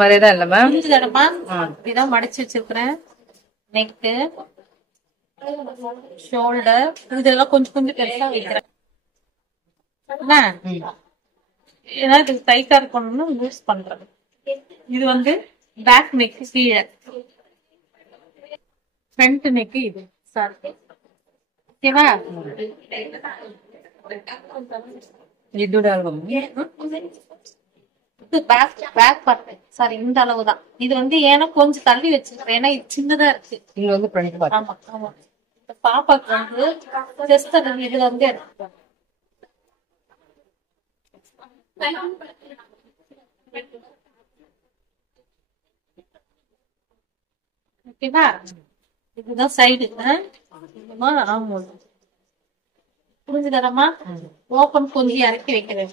மாதிரிதான் இல்ல மேம். இதான் மடிச்சு வச்சிருக்கிறேன். நெக்கு, ஷோல்டர் இதெல்லாம் கொஞ்சம் கொஞ்சம் பெருசா வைக்கிறேன். ஏன்னா இது டைட்டா இருக்கணும்னு யூஸ் பண்றேன். இது வந்து பேக் நெக் கீழே, ஃப்ரண்ட் நெக் இது சார். ஓகேவா? பேக் பார்ட் சாரி இந்த அளவு தான். இது வந்து ஏன்னா கொஞ்சம் தள்ளி வச்சிருக்கேன், ஏன்னா இது சின்னதா இருக்கு. இங்க வந்து ஃப்ரண்ட் பார்ட். ஆமா ஆமா. பாப்பாக்கு வந்து ஜஸ்ட் அது இது வந்து எடுத்துக்கோங்க. ஓகேவா? இதுதான் சைடு. புரிஞ்சுதாரமா? ஓபன் கொஞ்சம் இறக்கி வைக்கிறேன்.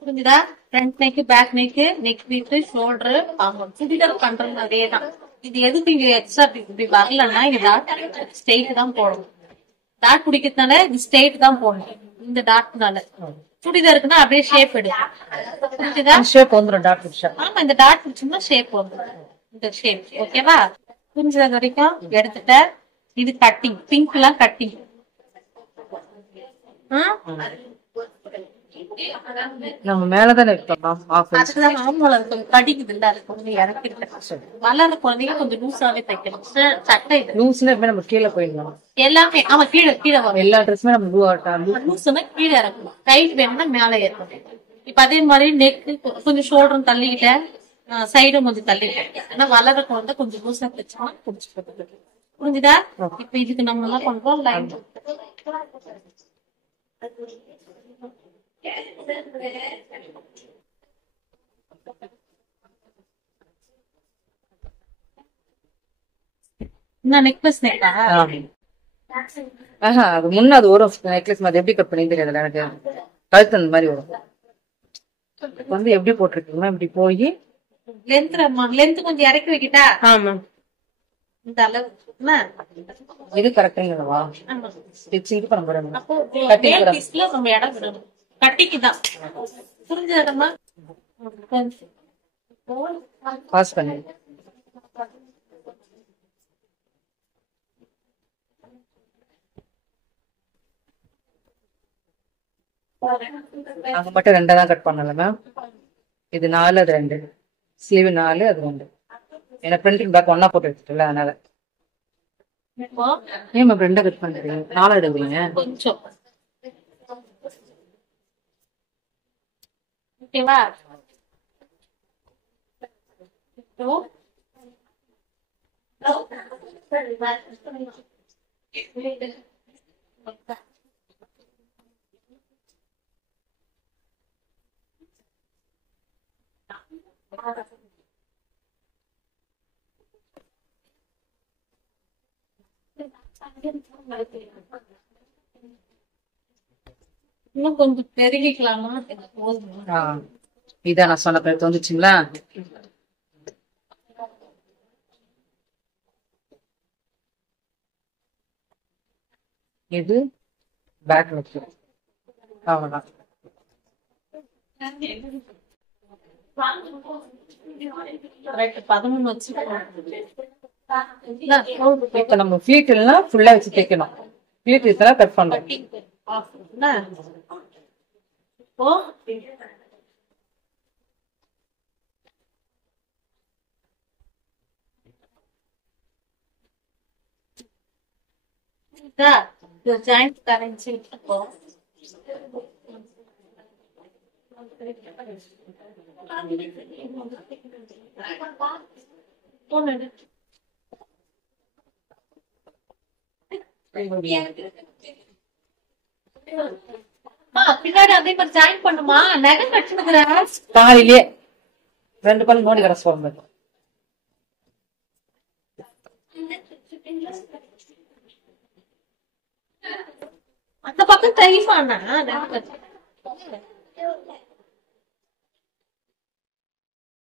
புரிஞ்சுதா? Front neck, back neck, neck piece, shoulder. ஆமா, சுடிதார் பண்றது அதேதான். இது எதுக்கு இங்க எக்ஸ்ட்ரா இப்படி வரலன்னா இது டாட் ஸ்ட்ரெயிட் தான் போடணும். டாட் பிடிக்கிறதுனால இது ஸ்ட்ரெயிட் தான் போடணும். இந்த டாட்னால சுடிதாருக்குன்னா அப்படியே ஷேப் எடுக்கும். புரிஞ்சுதா? ஷேப் வந்துடும் டாட் பிடிச்சா. ஆமா, இந்த டாட் பிடிச்சோம்னா ஷேப் வந்துடும். இந்த ஷேப். ஓகேவா? புரிஞ்சது வரைக்கும் எடுத்துட்ட. இது கட்டிங், பிங்க் எல்லாம் கட்டிங். நம்ம மேலதானே இருக்கோம். அதுதான் ஆமால கடிக்குது இல்ல, அது கொஞ்சம் இறக்கிட்டேன். வளர குழந்தைங்க கொஞ்சம் லூஸாவே தைக்கணும். சட்டை லூஸ்னா நம்ம கீழே போயிடணும் எல்லாமே. ஆமா, கீழே கீழே வரும். எல்லா ட்ரெஸ்ஸுமே நம்ம லூஸ்னா கீழே இறக்கணும். டைட் வேணும்னா மேலே ஏறணும். இப்ப அதே மாதிரி நெக் கொஞ்சம் ஷோல்டரும் தள்ளிக்கிட்டேன், சைடும் கொஞ்சம் தள்ளிக்கிட்டேன். ஆனா வளர குழந்தை கொஞ்சம் லூஸா தைச்சோம்னா புடிச்சு. புரிஞ்சுதா? இப்ப இதுக்கு நம்ம என்ன பண்றோம், லைன் நெக்லஸ் நெக்கா? அது முன்ன அது வரும் நெக்லஸ் மாதிரி. எப்படி கட் பண்ணி தெரியாதுல்ல எனக்கு. கழுத்து அந்த மாதிரி வரும். வந்து எப்படி போட்டிருக்கீங்களா? இப்படி போய் லென்த் கொஞ்சம் இறக்கி வைக்கிட்டா? ஆமா, இந்த அளவு இது கரெக்டுங்களா? ஸ்டிச்சிங் பண்ண போறேன். அப்போ நம்ம இடம் விடணும். கட்டிக்குதான். புரிஞ்சதமா? பாஸ் பண்ணி அங்க மட்டும் 2 தான் கட் பண்ணல மேம். இது 4, அது 2. ஸ்லீவ் 4, அது 2. ஏன்னா பிரிண்டிங் பேக் ஒன்னா போட்டு எடுத்துட்டல, அதனால. ஏன் மேம் 2 கட் பண்றீங்க? 4 எடுக்கிறீங்க கொஞ்சம். ஓகேவா? இன்னும் கொஞ்சம் பெருகிக்கலாமா? இதான் நான் சொன்ன பேர் தோந்துச்சுங்களா? இது பேக் நெக். அவ்வளவுதான். இப்ப நம்ம ஃபீட் எல்லாம் ஃபுல்லா வச்சு தைக்கணும். ஃபீட் இதெல்லாம் கட் பண்ணலாம். ஜாயிண்ட் கரன்சி பின்னாடி அதே மாதிரி ஜாயின் பண்ணுமா? நகை கட்டுனுக்குற காலையிலேயே 2 பல் நோடி கரை சொல்லுங்க. அந்த பக்கம் தெரியுமா?